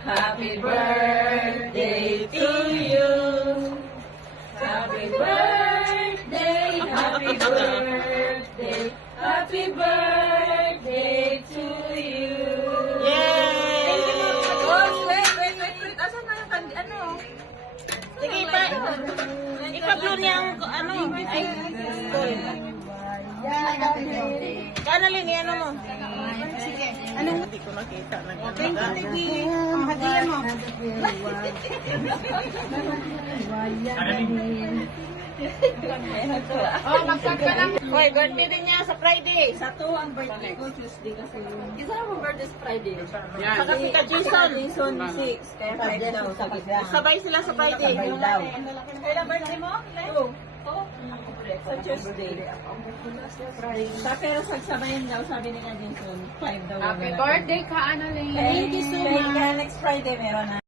Happy birthday to you. Happy birthday, happy birthday, happy birthday to you. Yay! Wait. Asan na yung kandi? Ano? Sige, ipag-blow niya ang ano. Ay, kanalin niya ano mo. Sige. Hindi ko nakita. Thank you. Ang hadiyan mo. Oh, mag-cut ka lang. Hoy, birthday din niya sa Friday. Sa to ang birthday ko Tuesday kasi. Isa mo birthday sa Friday. Saka si Jason. Jason 6. Kaya 5 daw. Sabay sila sa Friday. Kailan birthday mo? 2. Sa Tuesday. Sa pero pagsabayan daw, sabi nila Jason, 5 daw. Happy birthday ka, Annalyn. Thank you so much. Kaya next Friday meron na.